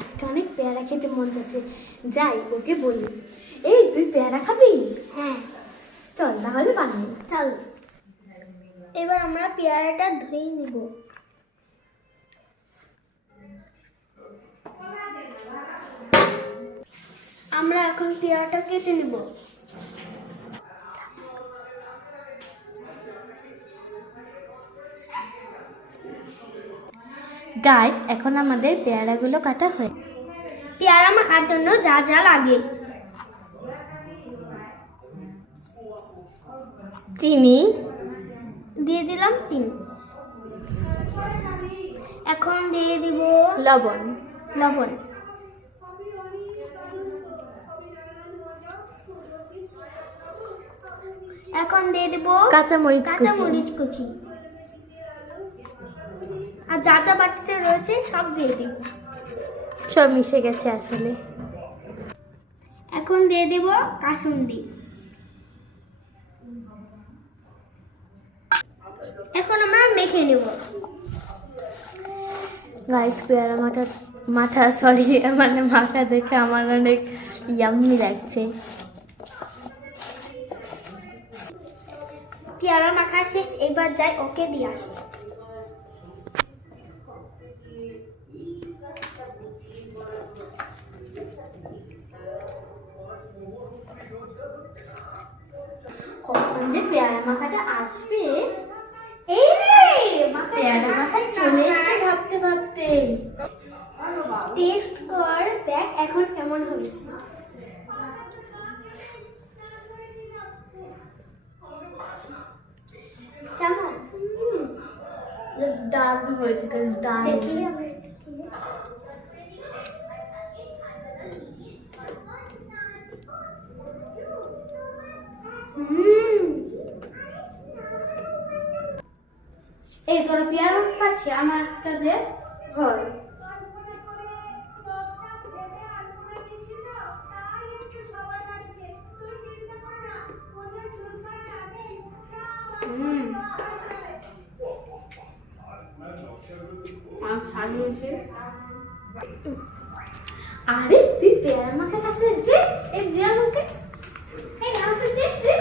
আজকে অনেক পেয়ারা খেতে মন যাচ্ছে, যাই ওকে বলি। এই তুই পেয়ারা খাবি? হ্যাঁ চল তাহলে বানাই। চল। এবার আমরা পেয়ারাটা ধুয়ে নিব। আমরা এখন পেয়ারাটা কেটে নিব। গাইস, এখন আমাদের পেয়ারাগুলো কাটা হয়ে। পেয়ারা মাখার জন্য যা যা লাগে: চিনি দিয়ে দিলাম চিনি। এখন দিয়ে দিব লবণ। লবণ। এখন দিয়ে দিব কাঁচামরিচ কুচি। কাঁচামরিচ কুচি। আর যা যা বাটিতে রয়েছে সব দিয়ে দিব। সব মিশে গেছে আসলে। এখন দিয়ে দিব কাসুন্দি। এখন আমরা মেখে নেব। গাইস, পেয়ারা মাথা মানে মাথা দেখে আমার অনেক ইয়াম্মি লাগছে। পেয়ারা মাখা শেষ, এবার যাই ওকে দিয়ে আসি। কখন যে পেয়ারা মাখাটা আসবে। এই রে পেয়ারা মাখা চলে এসেছে ভাবতে ভাবতে। টেস্ট কর, দেখ এখন কেমন হয়েছে। কেমন? দারুণ হয়েছে গাইস, দারুণ। দেখি আমরা এই তোরা পেয়ারা খাচ্ছি, আমার একটা দে। হয় আরে তুই পেয়ারা মাখা খাচ্ছিস? দে এই দে আমাকে, এই আমাকে দে দে।